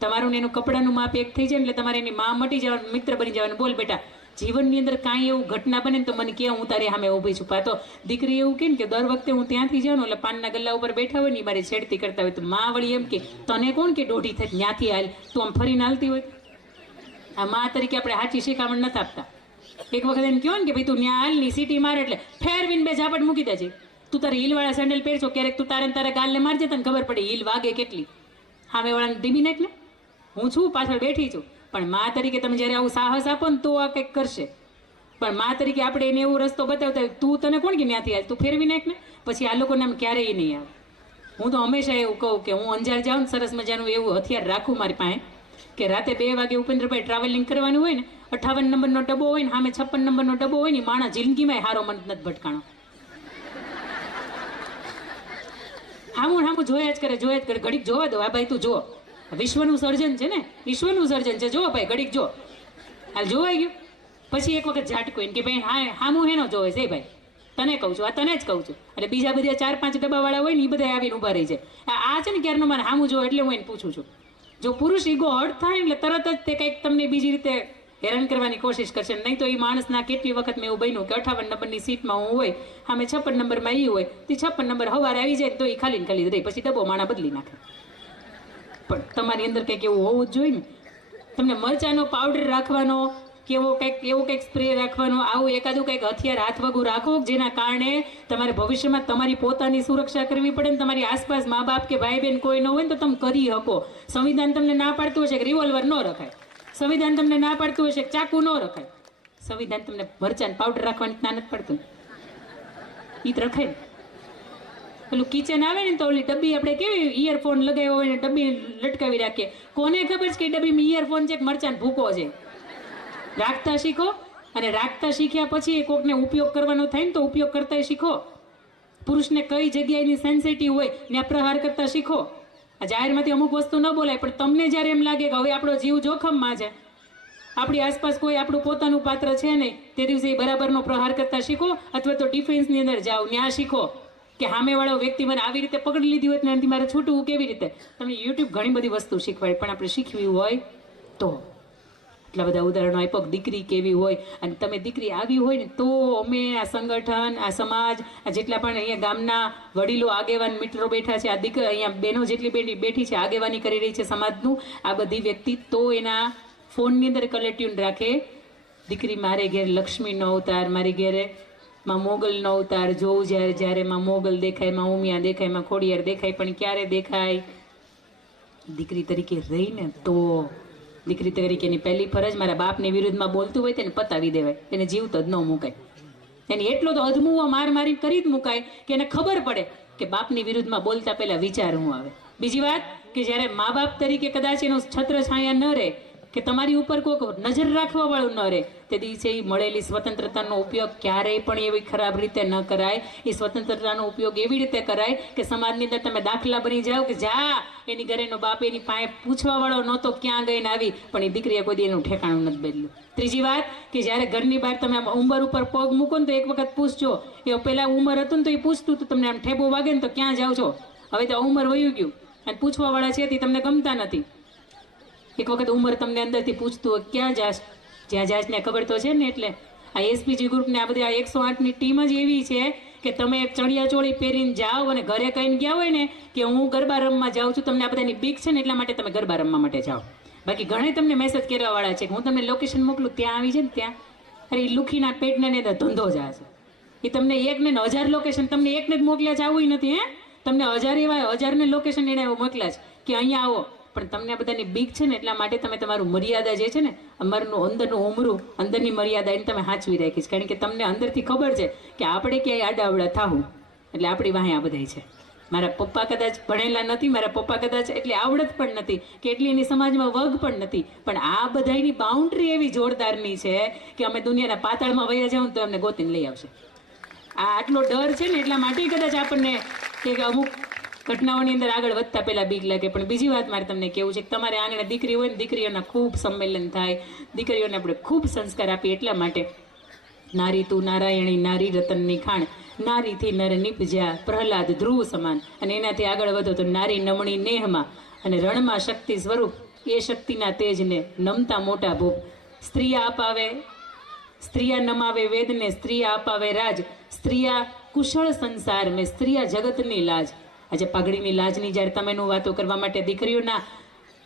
તમારું ને એનું કપડાનું માપ એક થઈ જાય એટલે તમારે એની માં મટી જવાનું, મિત્ર બની જવાનું. બોલ બેટા, જીવનની અંદર કાંઈ એવું ઘટના બને ને તો મને કે હું તારી સામે ઊભી છું. તો દીકરી એવું કે ને કે દર વખતે હું ત્યાંથી જાઉં એટલે પાનના ગલ્લા ઉપર બેઠા હોય ને મારી છેડતી કરતા હોય તો માં વળી એમ કે તને કોણ કે દોઢી થાય ત્યાંથી હાલ, તું આમ ફરીને હાલતી હોય. આ માં તરીકે આપણે સાચી શિખામણ નથી આપતા. એક વખત એમ કહો ને કે ભાઈ તું ત્યાં હાલની સીટી મારે એટલે ફેરવીને બે ઝાપટ મૂકી દેજે. તું તારે હીલવાળા સેન્ડલ પહેરશો, ક્યારેક તું તારે ગાલને મારજે, તને ખબર પડે હીલ વાગે કેટલી. સામે વાળાને ધીમી નાખ ને, હું છું પાછળ બેઠી છું. પણ માં તરીકે તમે જ્યારે આવું સાહસ આપો ને તો આ કંઈક કરશે. પણ માં તરીકે આપણે એને એવો રસ્તો બતાવતા હોય, તું તને કોણ કે ત્યાંથી હાલ, તું ફેરવી નાખ ને, પછી આ લોકોને આમ ક્યારેય નહીં આવે. હું તો હંમેશા એવું કહું કે હું અંજાર જાઉં ને સરસ મજાનું એવું હથિયાર રાખું મારી પાસે કે રાતે 2 વાગે ઉપેન્દ્રભાઈ ટ્રાવેલિંગ કરવાનું હોય ને, 58 નંબરનો ડબ્બો હોય ને, સામે 56 નંબરનો ડબ્બો હોય ને, માણસ જિંદગીમાં હારો મન નથી ભટકાણો. હામું જોયા જ કરે. ઘડીક જોવા દો. આ ભાઈ તું જો, વિશ્વનું સર્જન છે ને, ઈશ્વરનું સર્જન છે. જો ભાઈ ઘડીક જો, હાલ જોવાઈ ગયું. પછી એક વખત ઝાટકો કે ભાઈ હા હામું હેનો જોવે છે ભાઈ, તને કહું છું, આ તને જ કહું છું. એટલે બીજા બધા 4-5 ડબ્બાવાળા હોય ને એ બધા આવીને ઊભા રહી જાય. આ છે ને ક્યારનો મને હામું જો એટલે હું એને પૂછું છું. જો પુરુષ ઈગો હર્ટ થાય એટલે તરત જ તે કંઈક તમને બીજી રીતે હેરાન કરવાની કોશિશ કરશે. નહીં તો એ માણસના કેટલી વખત મેં એવું બન્યું કે 58 નંબરની સીટમાં હું હોય, સામે 56 નંબરમાં એ હોય, તે 56 નંબર સવારે આવી જાય તો એ ખાલી ને ખાલી રહી, પછી ડબ્બો માણા બદલી નાખે. પણ તમારી અંદર કંઈક એવું હોવું જ જોઈએ ને. તમને મરચાનો પાવડર રાખવાનો, કેવો કંઈક સ્પ્રે રાખવાનો, આવું એકાદું કંઈક હથિયાર હાથવગું રાખો જેના કારણે તમારે ભવિષ્યમાં તમારી પોતાની સુરક્ષા કરવી પડે ને તમારી આસપાસ મા બાપ કે ભાઈ બહેન કોઈ ન હોય ને તો તમે કરી શકો. સંવિધાન તમને ના પાડતું હશે કે રિવોલ્વર ન રખાય, સંવિધાન તમને ના પાડતું હશે કે ચાકુ ન રખાય, સંવિધાન તમને મરચાન પાવડર રાખવાની ના નથી પડતું, ઈ જ રખાય ને. પેલું કિચન આવે ને તો ઓલી ડબ્બી આપણે કેવી ઇયરફોન લગાવ્યો હોય ને ડબ્બી લટકાવી રાખીએ, કોને ખબર છે કે ડબ્બીમાં ઇયરફોન છે કે મરચાન ભૂકો છે. રાખતા શીખો, અને રાખતા શીખ્યા પછી કોકને ઉપયોગ કરવાનો થાય ને તો ઉપયોગ કરતા શીખો. પુરુષને કઈ જગ્યાએની સેન્સિટિવ હોય ત્યાં પ્રહાર કરતા શીખો. આ જાહેરમાંથી અમુક વસ્તુ ન બોલાય, પણ તમને જ્યારે એમ લાગે કે હવે આપણો જીવ જોખમમાં છે, આપણી આસપાસ કોઈ આપણું પોતાનું પાત્ર છે નહીં, તે દિવસે બરાબરનો પ્રહાર કરતા શીખો. અથવા તો ડિફેન્સની અંદર જાઓ, ત્યાં શીખો કે સામેવાળો વ્યક્તિ મને આવી રીતે પકડી લીધી હોય ને એનાથી મારે છૂટવું કેવી રીતે. તમને યુટ્યુબ ઘણી બધી વસ્તુ શીખવાય, પણ આપણે શીખવી હોય તો. એટલા બધા ઉદાહરણો આપ્યો. દીકરી કેવી હોય, અને તમે દીકરી આવી હોય ને તો અમે આ સંગઠન, આ સમાજ, આ જેટલા પણ અહીંયા ગામના વડીલો, આગેવાન મિત્રો બેઠા છે, આ અહીંયા બહેનો જેટલી બેઠી છે, આગેવાની કરી રહી છે સમાજનું, આ બધી વ્યક્તિ તો એના ફોનની અંદર કલેક્ટિવ રાખે, દીકરી મારે ઘેર લક્ષ્મીનો અવતાર, મારી ઘેરે માં મોગલનો અવતાર જોઉં. જ્યારે માં મોગલ દેખાય, માં ઉમિયા દેખાય, માં ખોડિયાર દેખાય, પણ ક્યારે દેખાય? દીકરી તરીકે રહીને તો. દીકરી તરીકેની પહેલી ફરજ મારા બાપની વિરુદ્ધમાં બોલતું હોય તેને પતાવી દેવાય, એને જીવતો જ ન મુકાય. એને એટલો તો અધમુવો મારી કરી જ મુકાય કે એને ખબર પડે કે બાપની વિરુદ્ધમાં બોલતા પહેલા વિચાર હું આવે. બીજી વાત કે જ્યારે મા બાપ તરીકે કદાચ એનું છત્ર છાયા ન રહે કે તમારી ઉપર કોઈક નજર રાખવા વાળું ન રહે, તે દિવસે એ મળેલી સ્વતંત્રતાનો ઉપયોગ ક્યારેય પણ એવી ખરાબ રીતે ન કરાય. એ સ્વતંત્રતાનો ઉપયોગ એવી રીતે કરાય કે સમાજની અંદર તમે દાખલા બની જાઓ કે જા એની ઘરેનો બાપ એની પાસે પૂછવા વાળો નહોતો, ક્યાં ગઈને આવી, પણ એ દીકરીએ કોઈ એનું ઠેકાણું નથી બદલ્યું. ત્રીજી વાત કે જ્યારે ઘરની બહાર તમે આમ ઉંમર ઉપર પગ મૂકો ને તો એક વખત પૂછજો. એ પહેલાં ઉંમર હતું ને તો એ પૂછતું હતું તમને આમ ઠેબો વાગે ને તો ક્યાં જાઓ છો, હવે તો ઉંમર વયું ગયું અને પૂછવા વાળા છે તે તમને ગમતા નથી. એક વખત ઉંમર તમને અંદરથી પૂછતું હોય ક્યાં જાશ, જ્યાં જાશ ને ખબર તો છે ને. એટલે આ એસપીજી ગ્રુપને આ બધી આ 108ની ટીમ જ એવી છે કે તમે ચણિયા ચોળી પહેરીને જાઓ અને ઘરે કહીને ગયા હોય ને કે હું ગરબા રમવા જાઉં છું, તમને આ બધાની બીક છે ને એટલા માટે તમે ગરબા રમવા માટે જાઓ. બાકી ઘણા તમને મેસેજ કરવા વાળા છે કે હું તમને લોકેશન મોકલું, ત્યાં આવી છે ને ત્યાં, અરે એ લુખીના પેટને ને ધંધો જ આ છે. એ તમને એકને 1000 લોકેશન તમને એકને જ મોકલ્યા છે, આવું નથી. તમને 1000 એવા 1000ને લોકેશન એને મોકલ્યા છે કે અહીંયા આવો, પણ તમને આ બધાની બીક છે ને એટલા માટે તમે તમારું મર્યાદા જે છે ને, અમારું અંદરનું ઉમરું, અંદરની મર્યાદા એને તમે સાચવી રાખીશ. કારણ કે તમને અંદરથી ખબર છે કે આપણે ક્યાંય આડાવડા થાવું એટલે આપણી વાહે આ બધાય છે. મારા પપ્પા કદાચ ભણેલા નથી, મારા પપ્પા કદાચ એટલી આવડત પણ નથી કે એટલી એની સમાજમાં વગ પણ નથી, પણ આ બધાની બાઉન્ડ્રી એવી જોરદારની છે કે અમે દુનિયાના પાતાળમાં વયા જાઉં તો અમને ગોતીને લઈ આવશે. આ આટલો ડર છે ને એટલા માટે કદાચ આપણને કે અમુક ઘટનાઓની અંદર આગળ વધતા પહેલાં બીક લાગે. પણ બીજી વાત મારે તમને કેવું છે કે તમારે આંગણે દીકરી હોય ને દીકરીઓના ખૂબ સંમેલન થાય, દીકરીઓને આપણે ખૂબ સંસ્કાર આપીએ. એટલા માટે નારી તું નારાયણી, નારી રતનની ખાણ, નારીથી નર નિપજ્યા પ્રહલાદ ધ્રુવ સમાન, અને એનાથી આગળ વધો તો નારી નમણી નેહમાં અને રણમાં શક્તિ સ્વરૂપ એ શક્તિના તેજને નમતા મોટા ભૂપ. સ્ત્રી આપાવે સ્ત્રીયા નમાવે વેદને, સ્ત્રીયા અપાવે રાજ, સ્ત્રીયા કુશળ સંસાર મેં, સ્ત્રીયા જગતની લાજ. આજે પાઘડીની લાજની જ્યારે તમે વાતો કરવા માટે દીકરીઓના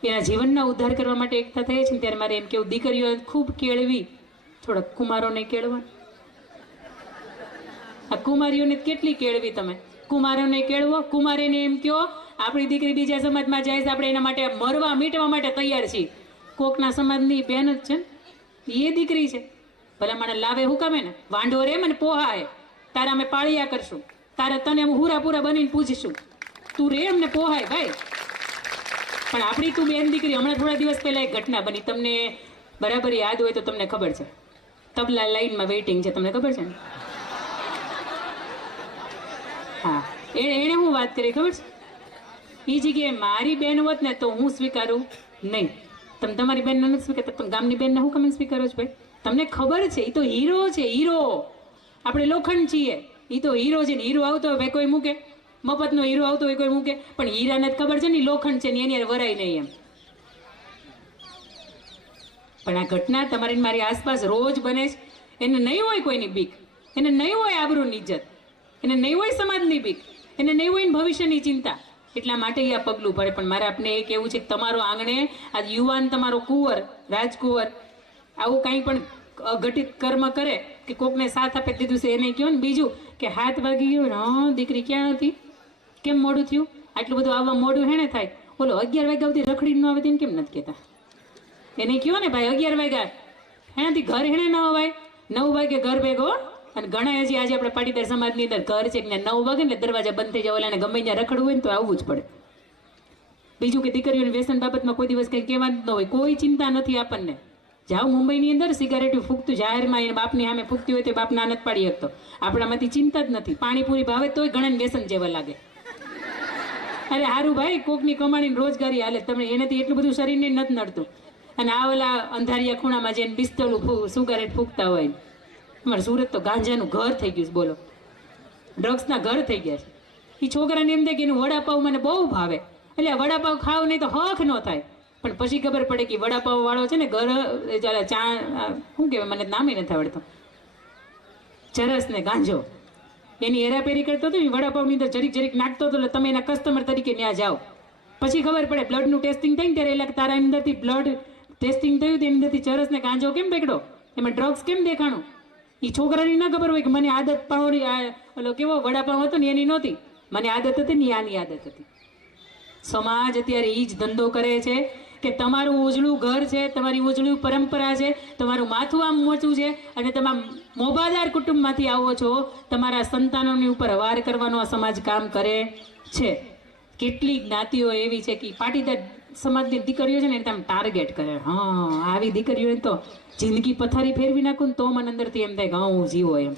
એના જીવનના ઉદ્ધાર કરવા માટે એકઠા થયા છે ને, ત્યારે મારે એમ કેવું, દીકરીઓ ખૂબ કેળવી, થોડાક કુમારોને કેળવા. આ કુમારીઓને કેટલી કેળવી તમે, કુમારોને કેળવો. કુમારીને એમ કહો આપણી દીકરી બીજા સમાજમાં જાય છે, આપણે એના માટે મરવા મીટવા માટે તૈયાર છીએ. કોકના સમાજની બેન જ છે ને, એ દીકરી છે, ભલા મને લાવે હુકામે ને, વાંઢો રે મને પોહાય, તારા અમે પાળિયા કરશું, તારે તને અમે હુરાપુરા બનીને પૂછીશું, તું રે અમને પોહાય ભાઈ. પણ આપણી તું બેન દીકરી, હમણાં થોડા દિવસ પહેલા એક ઘટના બની, તમને બરાબર યાદ હોય તો તમને ખબર છે, તબલા લાઈનમાં વેઇટિંગ છે, તમને ખબર છે ને? હા, એને હું વાત કરી ખબર છે? એ જગ્યાએ મારી બેન હોત ને તો હું સ્વીકારું નહીં. તમે તમારી બેનને નથી સ્વીકારતા, તમે ગામની બેનને હું કમેન્ટ સ્વીકારો છો ભાઈ? તમને ખબર છે એ તો હીરો છે, હીરો. આપણે લોખંડ છીએ, એ તો હીરો છે ને. હીરો આવતો હોય ભાઈ કોઈ મૂકે, મફતનો હીરો આવતો હોય કોઈ મૂકે, પણ હીરાને જ ખબર છે ને લોખંડ છે ને, એની યાર વરાય નહીં એમ. પણ આ ઘટના તમારી મારી આસપાસ રોજ બને છે. એને નહીં હોય કોઈની બીક, એને નહીં હોય આબરૂની ઇજ્જત, એને નહીં હોય સમાજની બીક, એને નહીં હોય ભવિષ્યની ચિંતા. એટલા માટે આ પગલું ભરે. પણ મારે આપને એ કહેવું છે કે તમારો આંગણે આ યુવાન, તમારો કુંવર, રાજકુંવર આવું કાંઈ પણ અઘટિત કર્મ કરે કે કોકને સાથ આપી દીધું છે એને કહો ને. બીજું કે હાથ વાગી ગયો ને, હા દીકરી ક્યાં હતી, કેમ મોડું થયું, આટલું બધું આવવા મોડું હેને થાય, બોલો 11 વાગ્યા સુધી રખડી ન આવે તેને કેમ નથી કહેતા? એને કહો ને ભાઈ 11 વાગ્યા હેનાથી ઘર હેણે ન અવાય, 9 વાગે ઘર ભેગો. અને ઘણા હજી આજે આપણે પાટીદાર સમાજની અંદર ઘર છે કે 9 વાગે ને દરવાજા બંધ થઈ જાય, અને ગમે ત્યાં રખડવું હોય ને તો આવવું જ પડે. બીજું કે દીકરીઓની વ્યસન બાબતમાં કોઈ દિવસ કંઈ કહેવાનું ન હોય, કોઈ ચિંતા નથી આપણને. જાઓ મુંબઈની અંદર સિગારેટ ફૂંકતું જાહેરમાં એને બાપની સામે ફૂંકતી હોય તો બાપને આનંદ પાડી શકતો. આપણામાંથી ચિંતા જ નથી. પાણીપુરી ભાવે તોય ઘણાને વ્યસન જેવા લાગે. અરે હારું ભાઈ, કોકની કમાણીની રોજગારી હાલે, તમને એનાથી એટલું બધું શરીરને નથી નડતું. અને આ ઓલા અંધારિયા ખૂણામાં જઈને પિસ્તોલું સિગારેટ ફૂંકતા હોય. અમારે સુરત તો ગાંજાનું ઘર થઈ ગયું છે, બોલો, ડ્રગ્સના ઘર થઈ ગયા છે. એ છોકરાને એમ થાય કે એનું વડાપાવ મને બહુ ભાવે, એટલે વડાપાવ ખાવ નહીં તો હક ન થાય. પણ પછી ખબર પડે કે વડાપાવ વાળો છે ને ઘર ચા શું કહેવાય, મને નામે નથી આવડતો, ચરસ ને ગાંજો, એની હેરાફેરી કરતો હતો ને, વડાપાવની અંદર જરીક જરીક નાખતો હતો, એટલે તમે એના કસ્ટમર તરીકે ત્યાં જાઓ. પછી ખબર પડે બ્લડનું ટેસ્ટિંગ થાય ને ત્યારે, એટલે તારા અંદરથી બ્લડ ટેસ્ટિંગ થયું, તેની અંદરથી ચરસ ને ગાંજો કેમ પકડો, એમાં ડ્રગ્સ કેમ દેખાણું. એ છોકરાની ના ખબર હોય કે મને આદત પાડવાની, ઓલો કેવો વડાપાવ હતો ને એની નહોતી, મને આદત હતી ને આની આદત હતી. સમાજ અત્યારે એ જ ધંધો કરે છે કે તમારું ઉજળું ઘર છે, તમારી ઉજળું પરંપરા છે, તમારું માથું આમ મોચું છે, અને તમે મોભાદાર કુટુંબમાંથી આવો છો, તમારા સંતાનોની ઉપર વાર કરવાનો આ સમાજ કામ કરે છે. કેટલી જ્ઞાતિઓ એવી છે કે પાટીદાર સમાજની દીકરીઓ છે ને એને તમે ટાર્ગેટ કરે. હા, આવી દીકરીઓને તો જિંદગી પથારી ફેરવી નાખું ને તો મને અંદરથી એમ થાય કે હા હું જીવો એમ.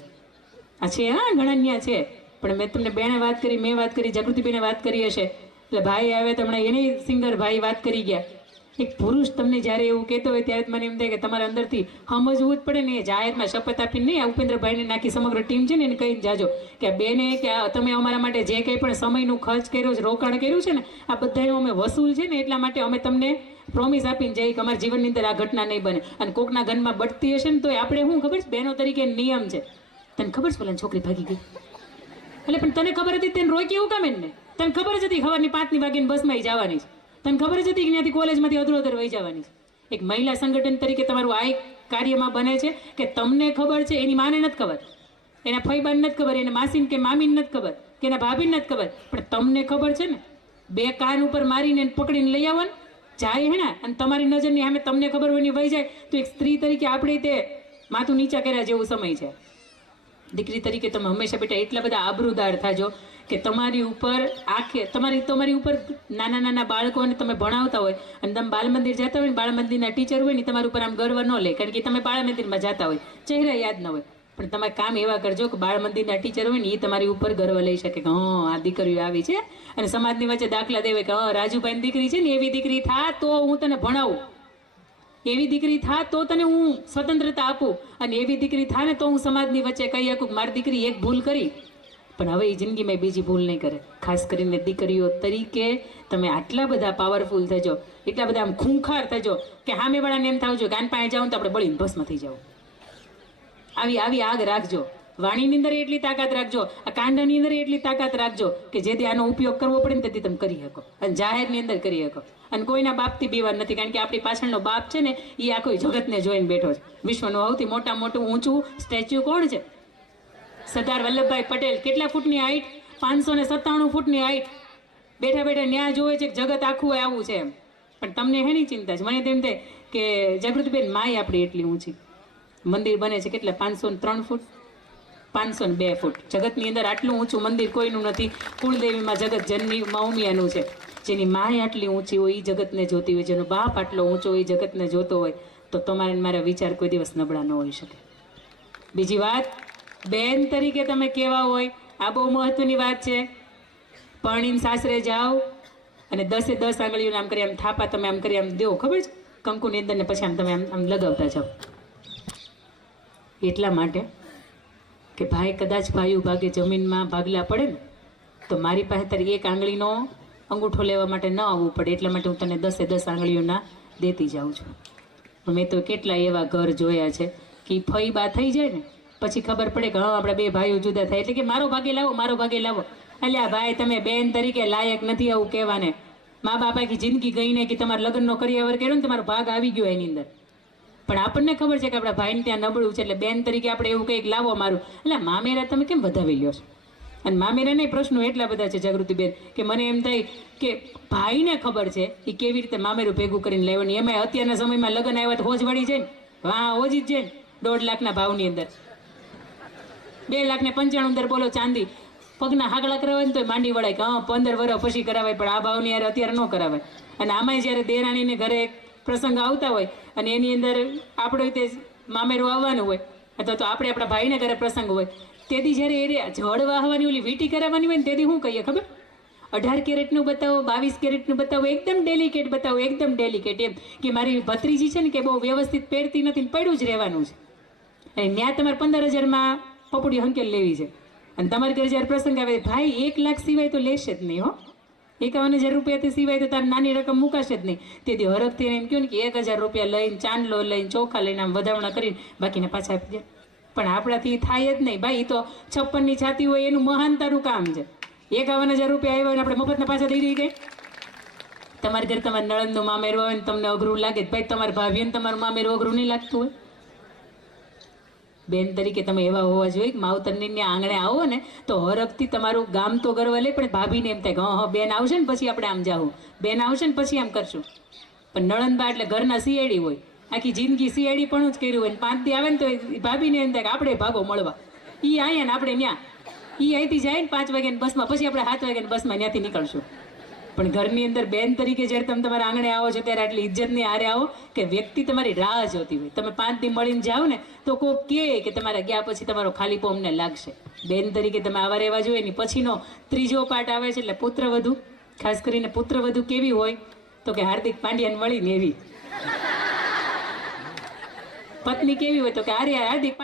આ છે, હા ઘણા છે. પણ મેં તમને બેને વાત કરી, મેં વાત કરી, જાગૃતિબેને વાત કરી હશે, એટલે ભાઈ આવે તમને એને સિંગર ભાઈ વાત કરી ગયા. એક પુરુષ તમને જ્યારે એવું કહેતો હોય ત્યારે મને એમ થાય કે તમારે અંદરથી સમજવું જ પડે ને. એ જાહેરમાં શપથ આપીને નહીં, આ ઉપેન્દ્રભાઈને નાખી સમગ્ર ટીમ છે ને એને કહીને જાજો કે બેને કે તમે અમારા માટે જે કંઈ પણ સમયનું ખર્ચ કર્યો છે, રોકાણ કર્યું છે ને, આ બધાનું અમે વસૂલ છે ને, એટલા માટે અમે તમને પ્રોમિસ આપીને જઈએ કે અમારા જીવનની અંદર આ ઘટના નહીં બને. અને કોકના ઘરમાં બળતી હશે ને તો આપણે શું ખબર છે, બહેનો તરીકે નિયમ છે. તને ખબર છે પેલા છોકરી ભાગી ગઈ, એટલે પણ તને ખબર હતી તેને રોકી એવું કામ ને? તને ખબર જ હતી સવારની 5 વાગ્યાની બસમાં જવાની છે, તને ખબર જ હતી કે ત્યાંથી કોલેજમાંથી અધરોધર વહી જવાની છે. એક મહિલા સંગઠન તરીકે તમારું આ એક કાર્યમાં બને છે કે તમને ખબર છે, એની માને નથી ખબર, એના ફઈબાને નથી ખબર, એને માસીને કે મામીને નથી ખબર, કે એના ભાભીને નથી ખબર, પણ તમને ખબર છે ને. 2 કાન ઉપર મારીને પકડીને લઈ આવવાનું જાય હે ને, અને તમારી નજરની સામે તમને ખબર હોય ને વહી જાય, તો એક સ્ત્રી તરીકે આપણે તે માથું નીચા કર્યા જેવું સમય છે. દીકરી તરીકે તમે હંમેશા બેટા એટલા બધા આબરૂદાર થાજો કે તમારી ઉપર તમારી ઉપર નાના નાના બાળકોને તમે ભણાવતા હોય અને તમે બાળ મંદિર જતા હોય ને, બાળ મંદિરના ટીચર હોય ને તમારી ઉપર આમ ગર્વ ન લે, કારણ કે તમે બાળ મંદિરમાં જતા હોય, ચહેરા યાદ ન હોય, પણ તમે કામ એવા કરજો કે બાળ મંદિરના ટીચર હોય ને એ તમારી ઉપર ગર્વ લઈ શકે કે હા આ દીકરીઓ આવી છે. અને સમાજની વચ્ચે દાખલા દેવે કે હા રાજુભાઈની દીકરી છે ને, એવી દીકરી થા તો હું તને ભણાવું, એવી દીકરી થા તો તને હું સ્વતંત્રતા આપું, અને એવી દીકરી થા ને તો હું સમાજની વચ્ચે કહી શકું મારી દીકરી એક ભૂલ કરી પણ હવે એ જિંદગીમાં બીજી ભૂલ નહીં કરે. ખાસ કરીને દીકરીઓ તરીકે તમે આટલા બધા પાવરફુલ થજો, એટલા બધા આમ ખૂંખાર થજો કે સામેવાળાને એમ થાવજો કે આન પાસે જાઉં તો આપણે બળીને ભસ્મ થઈ જાવ. આવી આવી આગ રાખજો. વાણીની અંદર એટલી તાકાત રાખજો, આ કાંડાની અંદર એટલી તાકાત રાખજો કે જેથી આનો ઉપયોગ કરવો પડે ને તેથી તમે કરી શકો અને જાહેરની અંદર કરી શકો. અને કોઈના બાપથી બીવાનું નથી, કારણ કે આપણી પાછળનો બાપ છે ને એ આખો જગતને જોઈને બેઠો છે. વિશ્વનું સૌથી મોટું ઊંચું સ્ટેચ્યુ કોણ છે? સરદાર વલ્લભભાઈ પટેલ. કેટલા ફૂટની હાઈટ? 597 ફૂટની હાઈટ. બેઠા બેઠા ન્યા જોવે છે કે જગત આખું આવું છે એમ. પણ તમને હેની ચિંતા છે? મને તેમ થાય કે જાગૃતિબેન માય આપણી એટલી ઊંચી. મંદિર બને છે કેટલા? 503 ફૂટ, 502 ફૂટ. જગતની અંદર આટલું ઊંચું મંદિર કોઈનું નથી. કુળદેવીમાં જગત જનની મૌમિયાનું છે. જેની માય આટલી ઊંચી હોય એ જગતને જોતી હોય, જેનો બાપ આટલો ઊંચો હોય એ જગતને જોતો હોય, તો તમારે મારા વિચાર કોઈ દિવસ નબળા ન હોઈ શકે. બીજી વાત, બેન તરીકે તમે કેવા હોય, આ બહુ મહત્વની વાત છે. પરણીને સાસરે જાઓ અને 10 આંગળીઓને આમ કરી આમ થાપા તમે આમ કરી આમ દેવો, ખબર છે? કંકુની અંદર ને પછી આમ તમે આમ લગાવતા જાઓ. એટલા માટે કે ભાઈ કદાચ ભાઈઓ ભાગે જમીનમાં ભાગલા પડે ને તો મારી પાસે તારી એક આંગળીનો અંગૂઠો લેવા માટે ન આવવું પડે. એટલા માટે હું તને 10 આંગળીઓના દેતી જાઉં છું. મેં તો કેટલા એવા ઘર જોયા છે કે ફઈ બા થઈ જાય ને પછી ખબર પડે કે હા આપણા બે ભાઈઓ જુદા થાય એટલે કે મારો ભાગે લાવો, મારો ભાગે લાવો. અલ્યા ભાઈ, તમે બેન તરીકે લાયક નથી આવું કહેવાને. મા બાપ આખી જિંદગી ગઈ ને કે તમારા લગ્નનો કરિયાવર કર્યો ને તમારો ભાગ આવી ગયો એની અંદર. પણ આપણને ખબર છે કે આપણા ભાઈને ત્યાં નબળું છે, એટલે બેન તરીકે આપણે એવું કંઈક લાવો મારું. એટલે મામેરા તમે કેમ વધાવી લ્યો છો? અને મામેરા નહીં, પ્રશ્નો એટલા બધા છે જાગૃતિબેન કે મને એમ થાય કે ભાઈને ખબર છે એ કેવી રીતે મામેરું ભેગું કરીને લેવાની. એમાં અત્યારના સમયમાં લગ્ન આવ્યા તો હોજ વળી જાય ને, હા હોજી જ જાય ને. 1.5 લાખના ભાવની અંદર 2,95,000 અંદર બોલો ચાંદી. પગના હાગલા કરાવે ને તો માંડી વળાય કે હા 15 વર્ષ પછી કરાવાય, પણ આ ભાવની યાર અત્યારે ન કરાવાય. અને આમાંય જ્યારે દેરાણીને ઘરે પ્રસંગ આવતા હોય અને એની અંદર આપણે તે મામેરું આવવાનું હોય અથવા તો આપણે આપણા ભાઈને ઘરે પ્રસંગ હોય, તેથી જ્યારે એ જળ વાહવાની ઓલી વીંટી કરાવવાની હોય ને તેથી શું કહીએ ખબર? 18 કેરેટનું બતાવો, 22 કેરેટનું બતાવો, એકદમ ડેલિકેટ બતાવો, એકદમ ડેલિકેટ. એમ કે મારી ભત્રીજી છે ને કે બહુ વ્યવસ્થિત પહેરતી નથી, પડ્યું જ રહેવાનું છે. અને ત્યાં તમારે 15,000માં પપડી હંકેલ લેવી છે અને તમારે ઘરે જ્યારે પ્રસંગ આવે ભાઈ 1 લાખ સિવાય તો લેશે જ નહીં હો. 51,000 રૂપિયાથી સિવાય તો તારે નાની રકમ મૂકાશે જ નહીં. તેથી હરખથી એમ કહ્યું ને કે 1,000 રૂપિયા લઈને, ચાંદલો લઈને, ચોખા લઈને આમ વધામણા કરીને બાકીને પાછા આપી દે. પણ આપણાથી થાય જ નહીં ભાઈ. તો 56ની છાતી હોય એનું મહાનતાનું કામ છે. 51,000 રૂપિયા આવ્યા હોય ને આપણે મફતના પાછા દઈ દઈએ કે તમારી ઘરે તમારા નળનનું મામેરું આવે ને તમને અઘરું લાગે ભાઈ, તમારા ભાભીને તમારું મામેરું અઘરું નહીં લાગતું હોય? બેન તરીકે તમે એવા હોવા જોઈએ કે માવતરની આંગણે આવો ને તો હરખથી તમારું ગામ તો ગર્વ લે, પણ ભાભીને એમ થાય કે હા બેન આવશે ને પછી આપણે આમ જાવું, બેન આવશે ને પછી આમ કરશું. પણ નળનબા એટલે ઘરના સીએડી હોય, આખી જિંદગી સીએડી પણ જ કર્યું હોય ને 5 દી આવે ને તો ભાભીને એમ થાય કે આપણે ભાગો મળવા. એ અહીંયા ને આપણે ત્યાં, એ અહીંથી જાય ને 5 વાગ્યાની બસમાં, પછી આપણે 7 વાગ્યાની બસમાં ત્યાંથી નીકળશું. પણ ઘરની અંદર બેન તરીકે જ્યારે તમે તમારા આંગણે આવો છો ત્યારે આટલી ઇજ્જતની હારે આવો કે વ્યક્તિ તમારી રાહ જોતી હોય. તમે 5 દી મળીને જાઓ ને તો કોક કહે કે તમારા ગયા પછી તમારો ખાલીપો અમને લાગશે. બેન તરીકે તમે આવા રહેવા જોઈએ ને. પછીનો 3જો પાર્ટ આવે છે એટલે પુત્રવધુ. ખાસ કરીને પુત્રવધુ કેવી હોય તો કે હાર્દિક પાંડ્યાને મળીને એવી. પત્ની કેવી હોય તો કે હાર્દિક